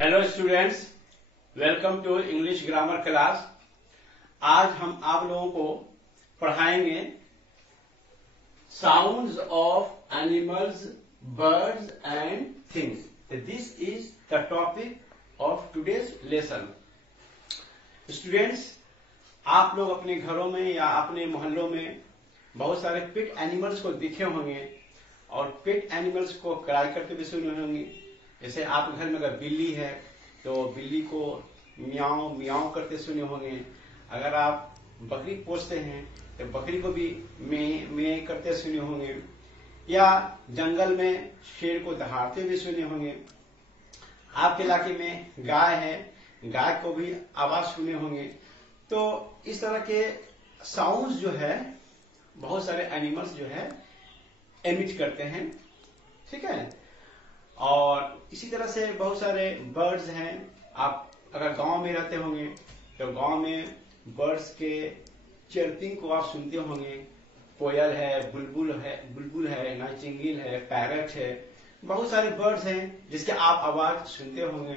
Hello students, welcome to English grammar class. आज हम आप लोगों को पढ़ाएंगे sounds of animals, birds and things. This is the topic of today's lesson. Students, आप लोग अपने घरों में या अपने मोहल्लों में बहुत सारे पेट एनिमल्स को देखे होंगे और पेट एनिमल्स को क्राई करते भी सुने होंगे। जैसे आप घर में अगर बिल्ली है तो बिल्ली को मियाओ मियाओ करते सुने होंगे। अगर आप बकरी पोसते हैं तो बकरी को भी मे करते सुने होंगे, या जंगल में शेर को दहाड़ते भी सुने होंगे। आपके इलाके में गाय है, गाय को भी आवाज सुने होंगे। तो इस तरह के साउंड्स जो है बहुत सारे एनिमल्स जो है एमिट करते हैं, ठीक है। और इसी तरह से बहुत सारे बर्ड्स हैं। आप अगर गांव में रहते होंगे तो गांव में बर्ड्स के चर्पिंग को आप सुनते होंगे। कोयल है, बुलबुल है, नाइटिंगेल है, पैरट है, बहुत सारे बर्ड्स हैं जिसके आप आवाज सुनते होंगे।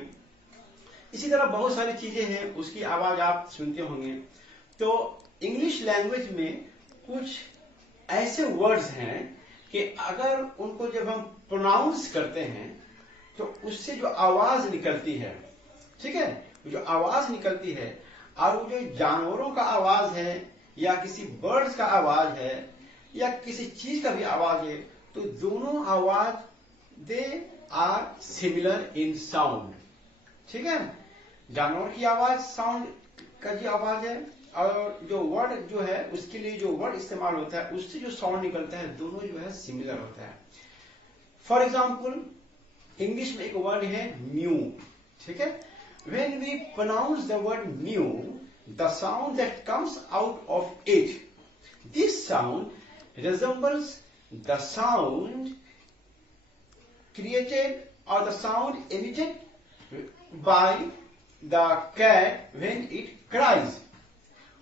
इसी तरह बहुत सारी चीजें हैं उसकी आवाज आप सुनते होंगे। तो इंग्लिश लैंग्वेज में कुछ ऐसे वर्ड्स हैं कि अगर उनको जब हम प्रोनाउंस करते हैं तो उससे जो आवाज निकलती है, ठीक है, जो आवाज निकलती है और वो जो जानवरों का आवाज है या किसी बर्ड्स का आवाज है या किसी चीज का भी आवाज है, तो दोनों आवाज they are similar in sound, ठीक है। जानवर की आवाज साउंड का जो आवाज है और जो वर्ड जो है उसके लिए जो वर्ड इस्तेमाल होता है उससे जो साउंड निकलता है दोनों जो है सिमिलर होता है। फॉर एग्जाम्पल इंग्लिश में एक वर्ड है म्यू, ठीक है। When we pronounce the word mew, the sound that comes out of it, this sound resembles the sound created और the sound emitted by the cat when it cries.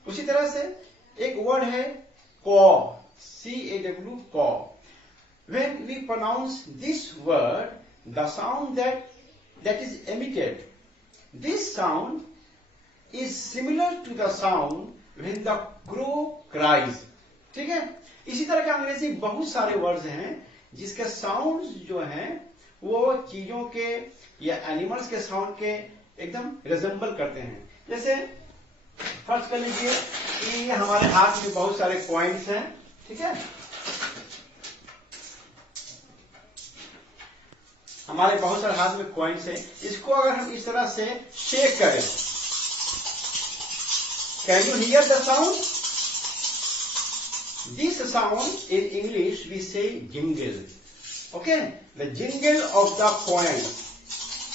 उसी तरह से एक वर्ड है कॉ, CAW, कॉ। When we pronounce this word, the sound that is emitted, this sound is similar to the sound when the crow cries, ठीक है। इसी तरह के अंग्रेजी बहुत सारे वर्ड्स हैं जिसके साउंड्स जो हैं वो चीजों के या एनिमल्स के साउंड के एकदम रिजेंबल करते हैं। जैसे फर्ज कर लीजिए कि हमारे हाथ में बहुत सारे कॉइन्स हैं, ठीक है। हमारे बहुत सारे हाथ में कॉइन्स हैं। इसको अगर हम इस तरह से शेक करें, can you hear the sound? This sound in English we say jingle, okay, the jingle of the coins,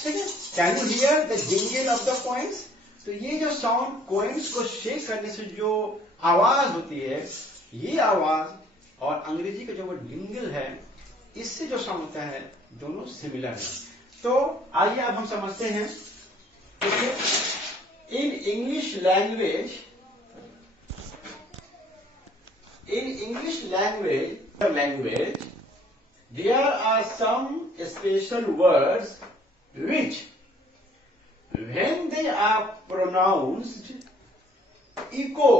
ठीक है। Can you hear the jingle of the coins? तो ये जो साउंड कॉइन्स को शेक करने से जो आवाज होती है, ये आवाज और अंग्रेजी का जो वर्ड जिंगल है इससे जो साउंड होता है दोनों सिमिलर है। तो आइए अब हम समझते हैं। In English language there are some special words which when they are pronounced echo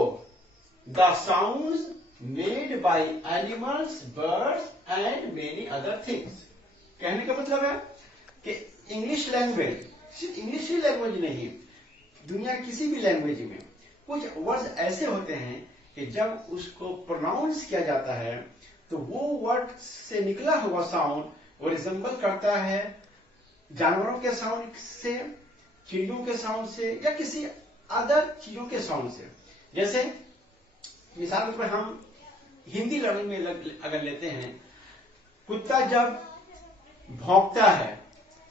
the sounds made by animals, birds and many other things। कहने का मतलब है कि इंग्लिश लैंग्वेज सिर्फ इंग्लिश ही लैंग्वेज नहीं, दुनिया किसी भी लैंग्वेज में कुछ वर्ड्स ऐसे होते हैं कि जब उसको प्रोनाउंस किया जाता है तो वो वर्ड से निकला हुआ साउंड वो रिजेंबल करता है जानवरों के साउंड से, चिड़ियों के साउंड से या किसी अदर चीजों के साउंड से। जैसे मिसाल के हम हिंदी लैंग्वेज में अगर लेते हैं, कुत्ता जब भौंकता है,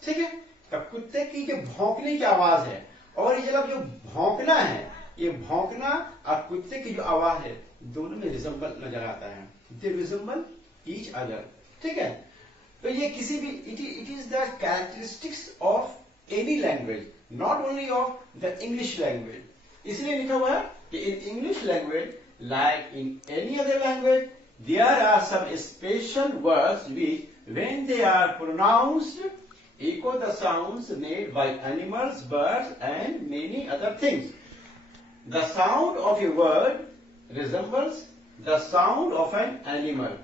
ठीक है, तब कुत्ते की जो भौंकने की आवाज है और ये जब जो भौंकना है, ये भौंकना और कुत्ते की जो आवाज है दोनों में रिजेंबल नजर आता है। दे रिजेंबल ईच अदर, ठीक है। तो ये किसी भी it is the characteristics of any language, not only of the English language. इसलिए लिखा हुआ है कि इन English language like in any other language there are some special words which when they are pronounced echo the sounds made by animals, birds, and many other things. The sound of a word resembles the sound of an animal.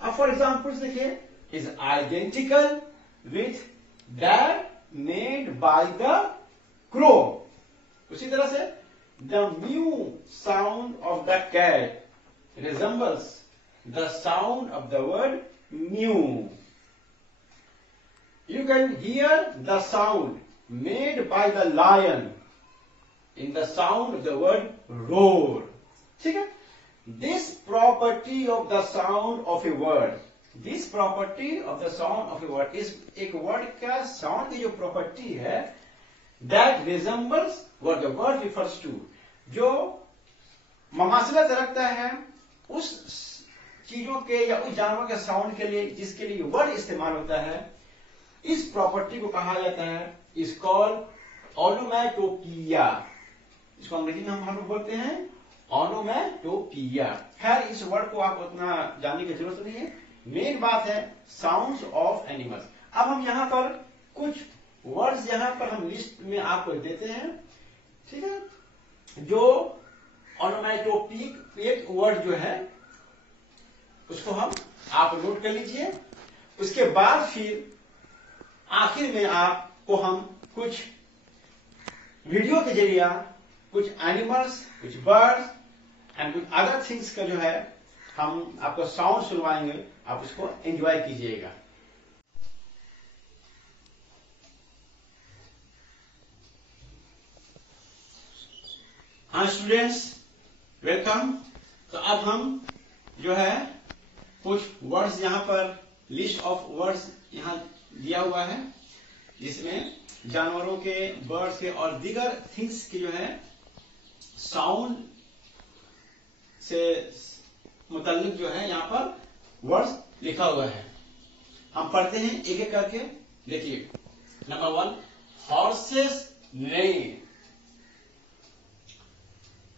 अब for example देखिए, is identical with that made by the crow. उसी तरह से the mew sound of the cat resembles the sound of the word mew. You can hear the sound made by the lion in the sound of the word roar. ठीक है? This property of the sound of a word, this property of the sound of a word is एक word का sound की जो property है, that resembles what the word refers to, जो ममासिलत रखता है उस चीजों के या उस जानवर के साउंड के लिए जिसके लिए वर्ड इस्तेमाल होता है, इस प्रॉपर्टी को कहा जाता है इज कॉल्ड ओनोमैटोपिया. इसको अंग्रेजी में हम बोलते हैं ओनोमैटोपिया. खैर इस वर्ड को आप उतना जानने की जरूरत नहीं है, मेन बात है साउंड्स ऑफ एनिमल्स. अब हम यहां पर कुछ वर्ड्स यहां पर हम लिस्ट में आपको देते हैं, ठीक है, जो ओनोमैटोपिक एक वर्ड जो है उसको हम आप नोट कर लीजिए. उसके बाद फिर आखिर में आपको हम कुछ वीडियो के जरिए कुछ एनिमल्स, कुछ बर्ड्स एंड कुछ अदर थिंग्स का जो है हम आपको साउंड सुनवाएंगे, आप उसको एंजॉय कीजिएगा. हाँ स्टूडेंट्स, वेलकम. तो अब हम जो है कुछ वर्ड्स यहां पर लिस्ट ऑफ वर्ड्स यहां दिया हुआ है, जिसमें जानवरों के, बर्ड्स के और दीगर थिंग्स की जो है साउंड से मुताल्लिक जो है यहां पर वर्ड्स लिखा हुआ है. हम पढ़ते हैं एक एक करके. देखिए, नंबर 1, हॉर्सेस नेई,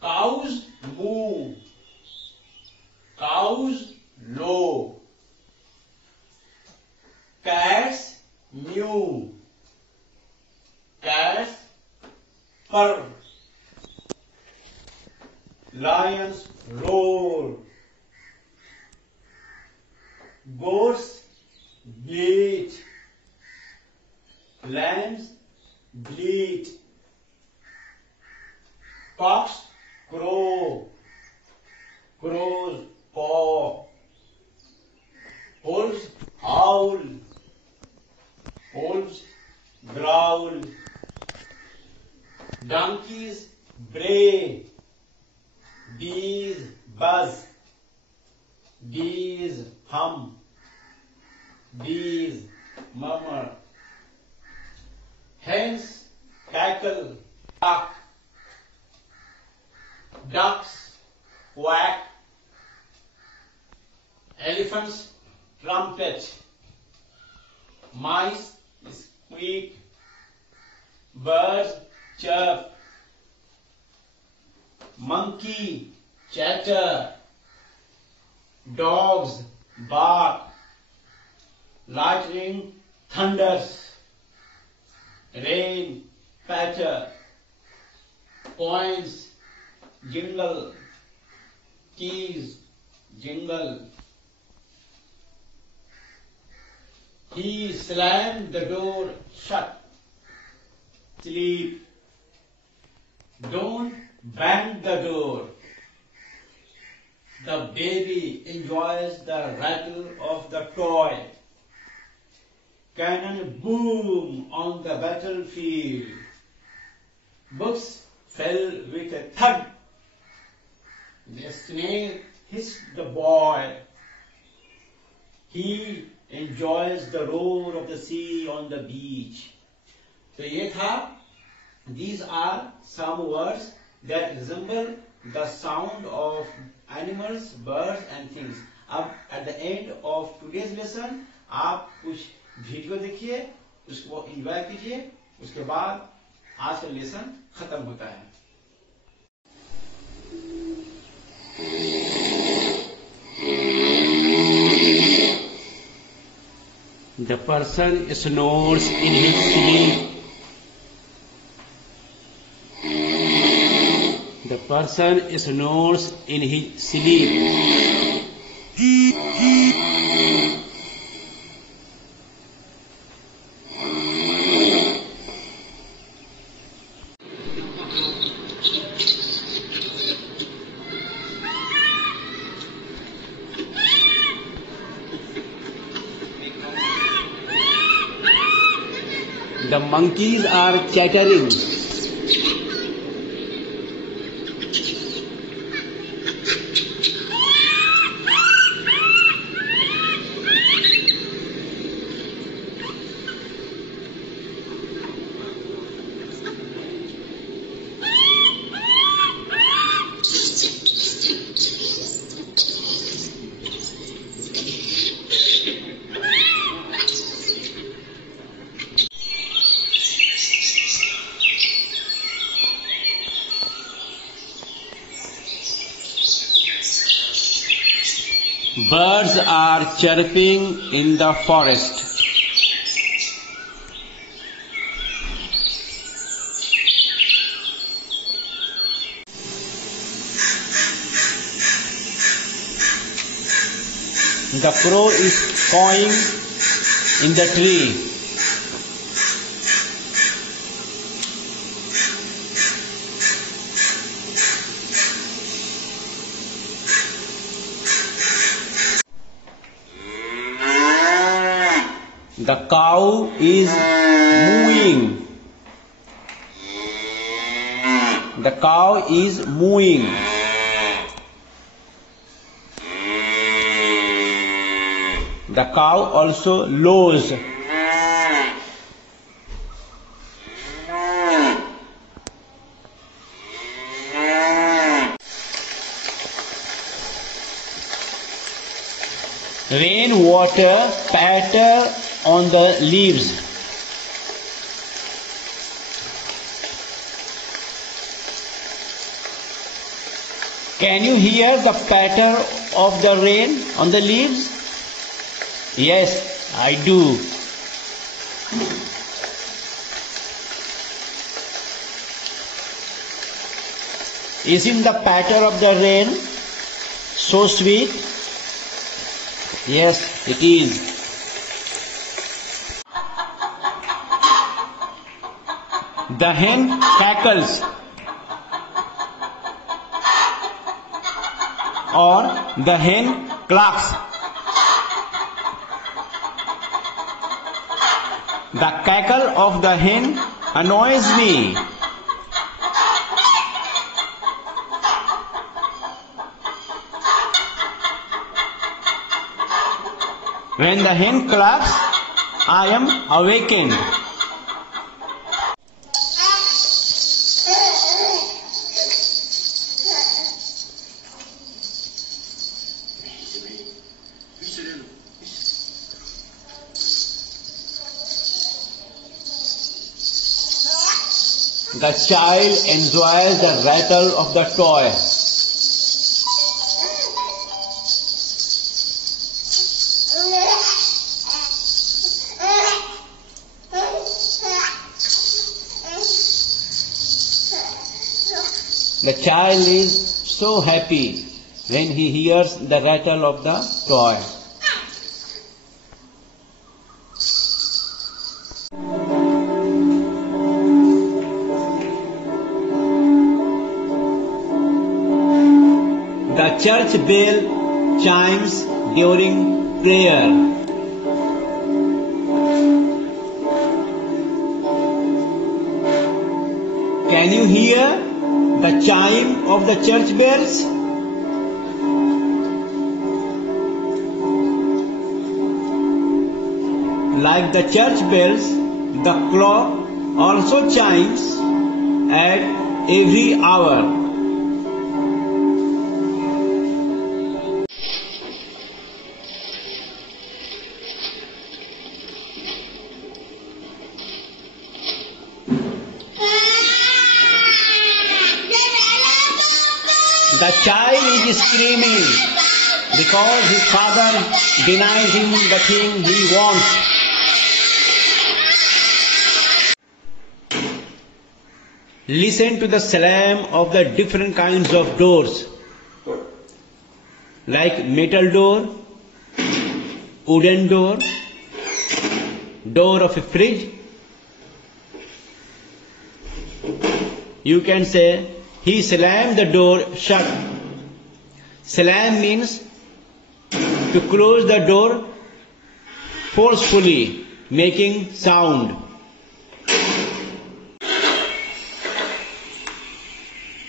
cause move, cause low, cats mew, cats purr, lions roar, goats bleat, lambs bleat, cocks crow, crows caw, wolves howl, wolves growl, donkeys bray, bees buzz, bees hum, bees murmur, hens cackle, cluck, ducks quack, elephants trumpet, mice squeak, birds chirp, monkey chatter, dogs bark, lightning thunders, rain patter, coins jingle, keys jingle. He slammed the door shut. Sleep. Don't bang the door. The baby enjoys the rattle of the toy. Cannon boom on the battlefield. Books fell with a thud. The snake hissed the boy. He enjoys the roar of the sea on the beach. तो ये था, these are some words that resemble the sound of animals, birds and things. अब at the end of today's lesson आप कुछ वीडियो देखिए, उसको एंजॉय कीजिए, उसके बाद आज का लेसन खत्म होता है. The person snores in his sleep. The person snores in his sleep. The monkeys are chattering. Birds are chirping in the forest. The crow is cawing in the tree. The cow is mooing. The cow is mooing. The cow also lows. Rainwater patter on the leaves. Can you hear the patter of the rain on the leaves? Yes, I do. Isn't the patter of the rain so sweet? Yes, it is. The hen cackles, or the hen clucks. The cackle of the hen annoys me. When the hen clucks, I am awakened. The child enjoys the rattle of the toy. The child is so happy when he hears the rattle of the toy. The church bell chimes during prayer. Can you hear the chime of the church bells? Like the church bells, the clock also chimes at every hour. The child is screaming because his father denies him the thing he wants. Listen to the slam of the different kinds of doors, like metal door, wooden door, door of a fridge. You can say, he slammed the door shut. Slam means to close the door forcefully, making sound.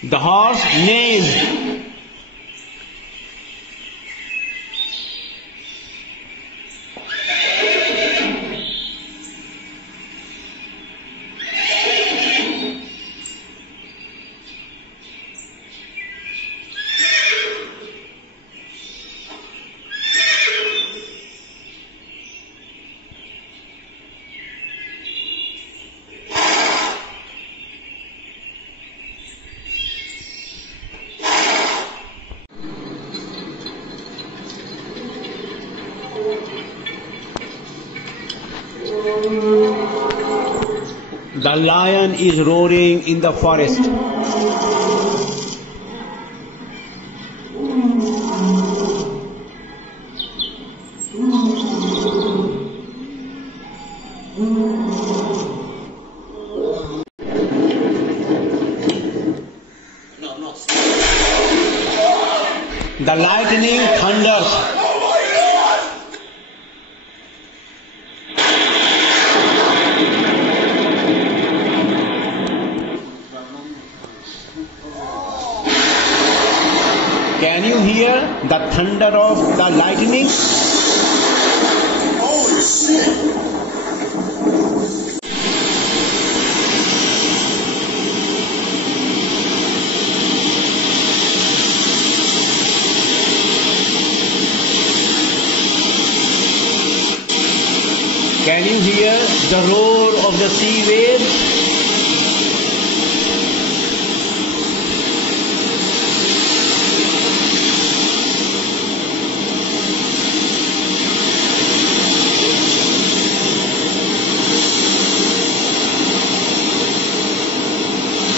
The horse neighed. The lion is roaring in the forest. The lightning thunders. Can you hear the thunder of the lightning? Holy shit! Can you hear the roar of the sea waves?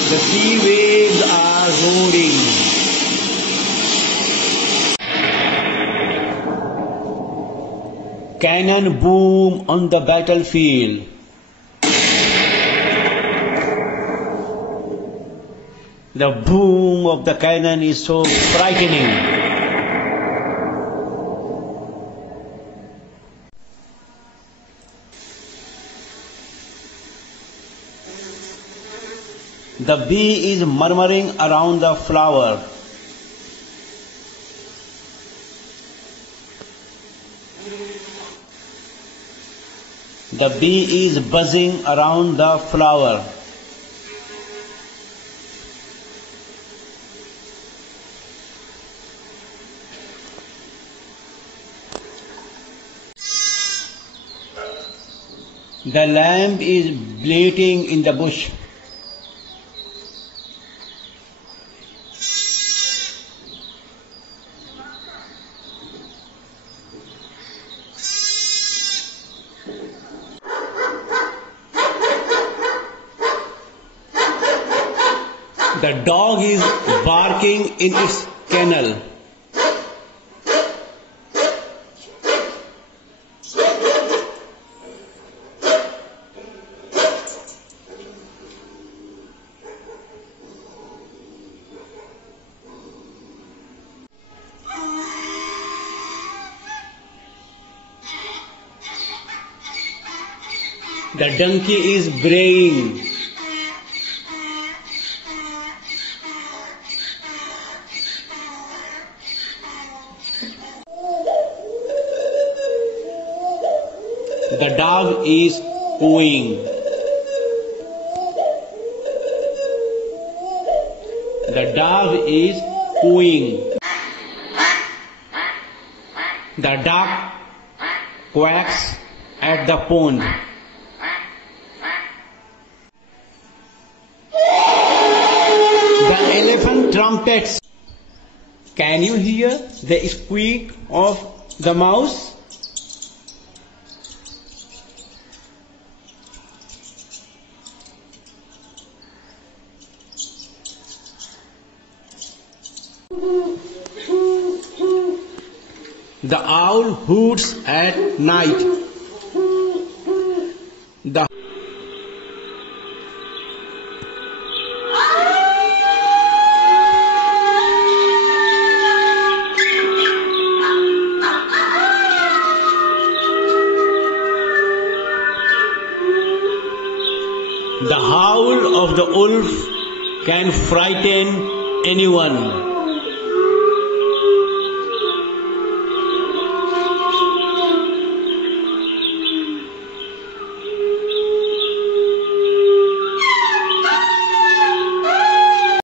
The sea waves are roaring. Cannon boom on the battlefield. The boom of the cannon is so frightening. The bee is murmuring around the flower. The bee is buzzing around the flower. The lamb is bleating in the bush. The dog is barking in its kennel. The donkey is braying. The dog is cooing. The dog is cooing. The duck quacks at the pond. The elephant trumpets. Can you hear the squeak of the mouse? The owl hoots at night. The howl of the wolf can frighten anyone.